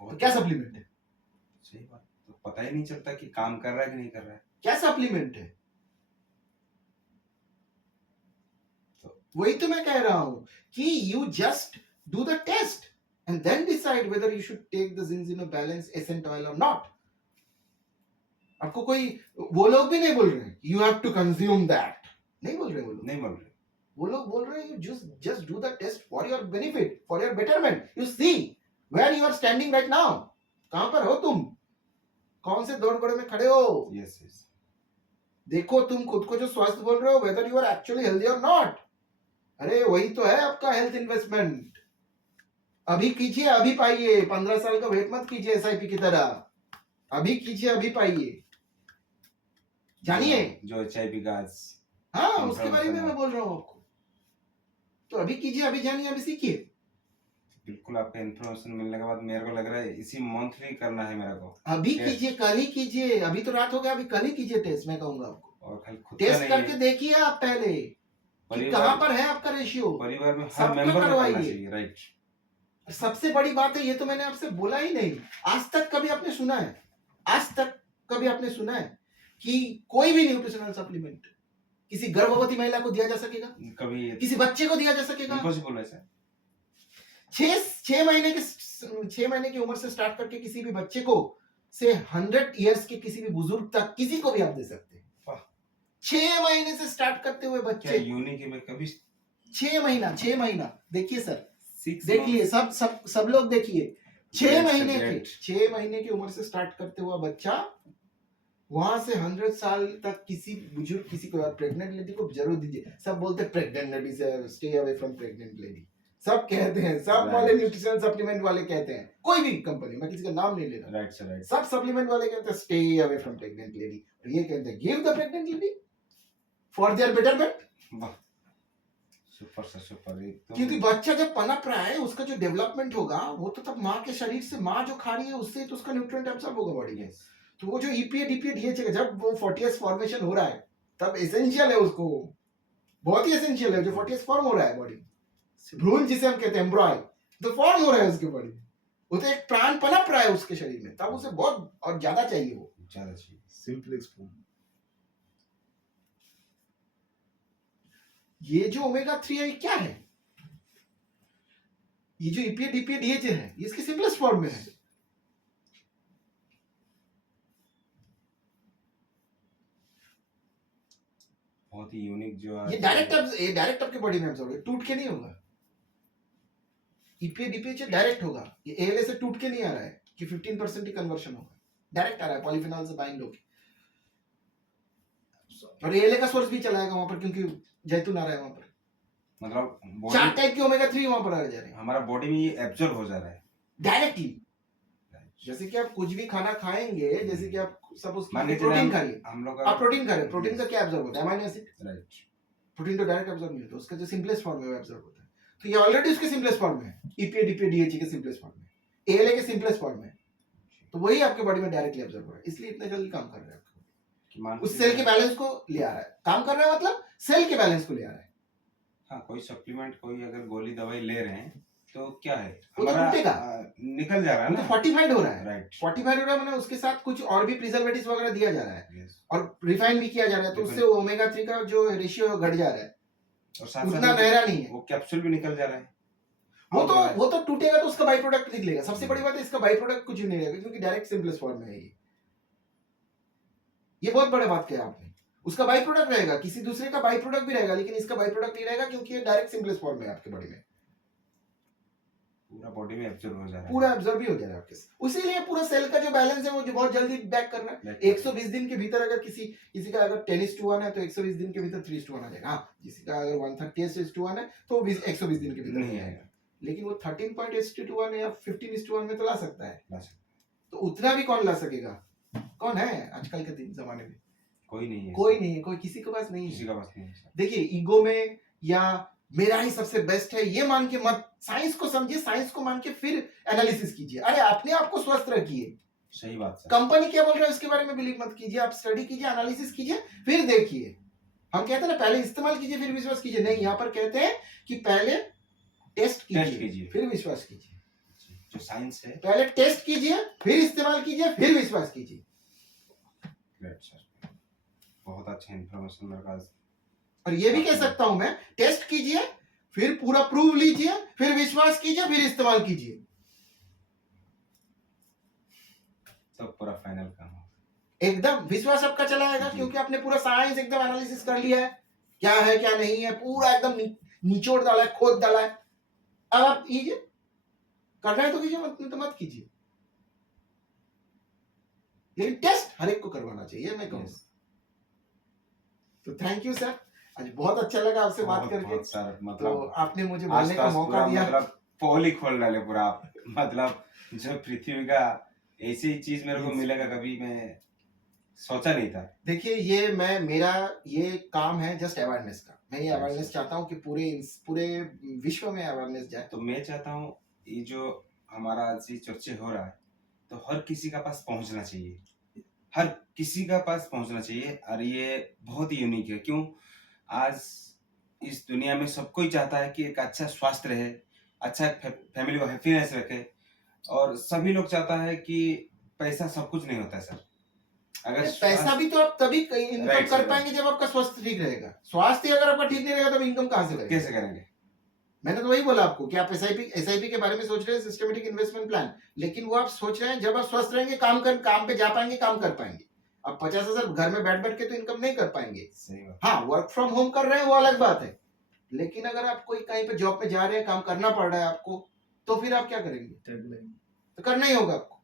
तो क्या सप्लीमेंट है? सही बात, तो पता ही नहीं चलता कि काम कर रहा है कि नहीं कर रहा है। क्या सप्लीमेंट है? वही तो मैं कह रहा हूं कि you just do the test and then decide whether you should take the Zinzino balance essential oil और नॉट। आपको कोई वो लोग भी नहीं बोल रहे you have to consume that, नहीं बोल रहे वो लोग, नहीं बोल रहे। वो लोग बोल रहे हैं you just do the test for your benefit, for your betterment. You see where you are standing right now, कहां पर हो तुम, कौन से दौड़ घोड़े में खड़े हो। यस यस, देखो तुम खुद को जो स्वस्थ बोल रहे हो, whether you are actually healthy और नॉट। अरे वही तो है आपका हेल्थ इन्वेस्टमेंट। अभी कीजिए अभी पाइए, 15 साल का वेट मत कीजिए एसआईपी की तरह, अभी कीजिए अभी पाइए। जानिए जो एचआईवी का, हाँ उसके बारे में मैं बोल रहा हूँ आपको, तो अभी कीजिए अभी जानिए अभी सीखिए। बिल्कुल, आपका इन्फॉर्मेशन मिलने के बाद मेरे को लग रहा है इसी मंथ ही करना है मेरे को। अभी कीजिए, कल ही कीजिए, अभी तो रात हो गया, अभी कल ही कीजिए टेस्ट, मैं कहूंगा आपको। और कल खुद टेस्ट करके देखिए आप पहले कहां पर है आपका रेशियो, परिवार में हर मेंबर को करना चाहिए। राइट। सबसे बड़ी बात है, ये तो मैंने आपसे बोला ही नहीं, आज तक कभी आपने सुना है, आज तक कभी आपने सुना है कि कोई भी न्यूट्रिशनल सप्लीमेंट किसी गर्भवती महिला को दिया जा सकेगा? कभी किसी बच्चे को दिया जा सकेगा? इम्पॉसिबल है सर। 6 महीने की उम्र से स्टार्ट करके किसी भी बच्चे को से 100 इयर्स के किसी भी बुजुर्ग तक किसी को भी आप दे सकते हैं। 6 महीने से स्टार्ट करते हुए बच्चे, यूनिक में कभी 6 महीना देखिए सर, देखिए सब लोग देखिए, 6 That's a महीने के great. 6 महीने की उम्र से स्टार्ट करते हुआ बच्चा वहां से 100 साल तक किसी बुजुर्ग किसी को प्रेग्नेंट लेडी को जरूर दीजिए। सब बोलते प्रेग्नेंट लेडी से stay away from pregnant lady, सब कहते हैं, सब वाले Right. न्यूट्रिशन सप्लीमेंट वाले कहते हैं, कोई भी कंपनी, मैं किसी का नाम नहीं ले रहा, Right, sir, right. सब सप्लीमेंट वाले कहते हैं stay away from pregnant lady, और ये कहते हैं give the pregnant lady for their betterment. वाह, सुपर सर, सुपर। एकदम क्योंकि बच्चा जब पनप रहा है उसका जो डेवलपमेंट होगा वो तो तब माँ के शरीर से, माँ जो खा रही है उससे तो उसका न्यूट्रिएंट एब्सॉर्ब होगा बॉडी में। yes. तो वो जो ईपीए डीपीए डीएचए जब वो 40s फॉर्मेशन हो रहा है तब एसेंशियल है उसको, बहुत ही एसेंशियल है जो 40s फॉर्म हो रहा है बॉडी, भ्रूण जिसे हम कहते हैं एम्ब्रॉय, तो फॉर्म हो रहा है उसके बॉडी में, वो तो एक प्राण पनप रहा है उसके शरीर में, तब उसे बहुत और ज्यादा चाहिए, वो ज्यादा चाहिए। Simple explain. ये जो ओमेगा 3 है क्या है? ये जो ईपीए डीपीए डीएचए है ये इसके सिंपलेस्ट फॉर्म में है। बहुत ही यूनिक जो ये डायरेक्ट आपके बॉडी में एब्जॉर्ब होगा, टूट के नहीं होगा। ईपीए डीपीए डायरेक्ट होगा, ये एएलए से टूट के नहीं आ रहा है कि 15% ही कन्वर्शन होगा, डायरेक्ट आ रहा है पॉलीफिनॉल से बाइंड होके, और एएलए का सोर्स भी चलाएगा वहां पर क्योंकि जैतून आ रहा है वहां पर, मतलब 4 बॉडी, टाइप के ओमेगा 3 वहां पर आ जा रहे हैं हमारा बॉडी में ये एब्जॉर्ब हो जा रहा है डायरेक्टली। जैसे कि आप कुछ भी खाना खाएंगे, जैसे कि आप सपोज मान लीजिए प्रोटीन हम खा लिए, हम लोग आप प्रोटीन खा रहे हैं, प्रोटीन का क्या एब्जॉर्ब होता है? Amino acid. राइट, प्रोटीन तो डायरेक्ट एब्जॉर्ब नहीं होता, उसका जो सिंपलेस्ट फॉर्म है वो एब्जॉर्ब होता है, तो ये ऑलरेडी उसके सिंपलेस्ट फॉर्म में है, ईपीए डीपीए डीएचए के सिंपलेस्ट फॉर्म में, एएलए के सिंपलेस्ट फॉर्म में, तो वही आपके बॉडी में डायरेक्टली एब्जॉर्ब हो रहा है, इसलिए इतना जल्दी काम कर रहा है आपका, कि मान उस सेल के बैलेंस को ले आ रहा है, काम कर रहा है मतलब सेल के बैलेंस को ले आ रहा है। हाँ, कोई सप्लीमेंट, कोई अगर गोली दवाई ले रहे हैं तो क्या है, वो तो हमारा टूटेगा। निकल जा रहा है वो तो ना। फोर्टिफाइड हो रहा है, राइट, फोर्टिफाइड हो रहा है, मतलब उसके साथ कुछ और भी प्रिजर्वेटिव्स वगैरह दिया जा रहा है यस, और रिफाइन भी किया जा रहा है, तो उससे ओमेगा 3 का जो रेशियो है घट जा रहा है, और साथ उतना साथ गहरा नहीं है। वो कैप्सूल भी निकल जा रहा है। वो तो टूटेगा तो उसका बाई प्रोडक्ट निकलेगा। सबसे बड़ी बात है इसका बाई प्रोडक्ट कुछ नहीं रहेगा क्योंकि डायरेक्ट सिंपलेस्ट फॉर्म में है ये बहुत बड़े बात किया आपने। उसका बाई प्रोडक्ट रहेगा, किसी दूसरे का बाई प्रोडक्ट भी रहेगा, लेकिन इसका बाई प्रोडक्ट नहीं रहेगा क्योंकि ये डायरेक्ट सिंपलेस्ट फॉर्म में है आपके बॉडी में, पूरा बॉडी में एब्जॉर्ब हो जा रहा है, पूरा एब्जॉर्ब भी हो जा रहा है आपके, उसीलिए पूरा सेल का जो बैलेंस है वो जो बहुत जल्दी बैक कर रहा है। 120 दिन के भीतर अगर किसी का अगर 10:1 है तो 120 दिन के भीतर 3:1 आ जाएगा। हाँ, किसी का अगर 130:1 है तो 120 दिन के भीतर नहीं नहीं आएगा, लेकिन वो 13.8:1 या 15:1 में तो ला सकता है। तो उतना भी कौन ला सकेगा? कौन है आजकल के जमाने में? कोई नहीं है, कोई नहीं है, कोई किसी के पास नहीं किसी है। का पास नहीं है सर। देखिए ईगो में या मेरा ही सबसे बेस्ट है ये मान के मत, साइंस को समझिए, साइंस को मान के फिर एनालिसिस कीजिए। अरे अपने आप को स्वस्थ रखिए, सही बात सर। कंपनी क्या बोल रहा है उसके बारे में बिलीव मत कीजिए, आप स्टडी कीजिए, एनालिसिस कीजिए, फिर देखिए। हम कहते हैं ना पहले इस्तेमाल कीजिए फिर विश्वास कीजिए, नहीं, यहाँ पर कहते हैं कि पहले टेस्ट कीजिए फिर विश्वास कीजिए। जो साइंस है, पहले टेस्ट कीजिए फिर इस्तेमाल कीजिए फिर विश्वास कीजिए। ग्रेट सर, बहुत अच्छा इंफॉर्मेशन मेरे पास। और ये भी कह सकता हूं मैं, टेस्ट कीजिए फिर पूरा प्रूव लीजिए फिर विश्वास कीजिए फिर इस्तेमाल कीजिए, तो पूरा फाइनल काम हो। एकदम विश्वास आपका चला आएगा क्योंकि आपने पूरा साइंस एकदम एनालिसिस कर लिया है, क्या है क्या नहीं है, पूरा एकदम निचोड़ डाला है, खोद डाला है। अब आप कीजिए, करना है तो कीजिए, मत कीजिए, लेकिन टेस्ट हर एक को करवाना चाहिए मैं कहूँगा। तो थैंक यू सर, आज बहुत अच्छा लगा आपसे बात करके। सर, तो मतलब आपने मुझे बोलने का मौका दिया, मतलब पोल ही खोल डाले पूरा आप। मतलब जो पृथ्वी का ऐसी चीज मेरे को मिलेगा कभी मैं सोचा नहीं था। देखिए ये मेरा ये काम है जस्ट अवेयरनेस का, मैं ये अवेयरनेस चाहता हूँ कि पूरे विश्व में अवेयरनेस जाए। तो मैं चाहता हूँ ये जो हमारा आज ये चर्चा हो रहा है तो हर किसी का पास पहुंचना चाहिए, हर किसी का पास पहुंचना चाहिए। और ये बहुत ही यूनिक है। क्यों? आज इस दुनिया में सब कोई चाहता है कि एक अच्छा स्वास्थ्य रहे, अच्छा फैमिली को हैप्पीनेस रखे, और सभी लोग चाहता है कि पैसा सब कुछ नहीं होता है सर। अगर पैसा भी तो आप तभी इनकम कर पाएंगे जब आपका स्वास्थ्य ठीक रहेगा। स्वास्थ्य अगर आपका ठीक नहीं रहेगा तब इनकम कहाँ से करेंगे? कैसे करेंगे? मैंने तो वही बोला आपको कि आप एसआईपी के बारे में सोच रहे हैं, सिस्टमेटिक इन्वेस्टमेंट प्लान, लेकिन वो आप सोच रहे हैं जब आप स्वस्थ रहेंगे, काम पे जा पाएंगे, काम कर पाएंगे। अब 50,000 घर में बैठ के तो इनकम नहीं कर पाएंगे। सही बात। हाँ, वर्क फ्रॉम होम कर रहे हैं वो अलग बात है, लेकिन अगर आप कोई कहीं पे जॉब पे जा रहे हैं, काम करना पड़ रहा है आपको, तो फिर आप क्या करेंगे? तो करना ही होगा आपको।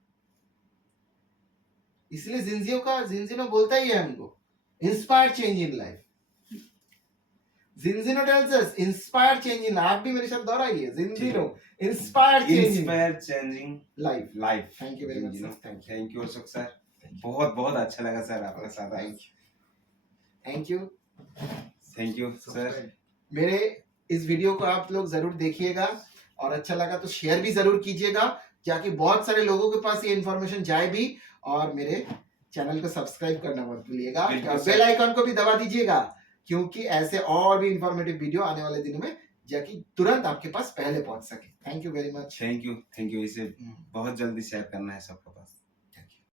इसलिए जिंजिनो बोलता ही है हमको, inspire change in life. Zinzino tells us inspire change in, आप भी मेरे साथ दोहराइए, Zinzino inspire change in inspire changing life. Life. Thank you very much sir, thank you Ashok sir, बहुत बहुत अच्छा लगा सर आपका साथ आज। Thank you. Thank you sir. मेरे इस वीडियो को आप लोग जरूर देखिएगा, और अच्छा लगा तो शेयर भी जरूर कीजिएगा, ताकि बहुत सारे लोगों के पास ये इन्फॉर्मेशन जाए भी। और मेरे चैनल को सब्सक्राइब करना मत भूलिएगा, बिल्कुल और सर। बेल आइकन को भी दबा दीजिएगा, क्योंकि ऐसे और भी इंफॉर्मेटिव वीडियो आने वाले दिनों में जाकि तुरंत आपके पास पहले पहुंच सके। Thank you very much. Thank you इसे बहुत जल्दी शेयर करना है सबके पास।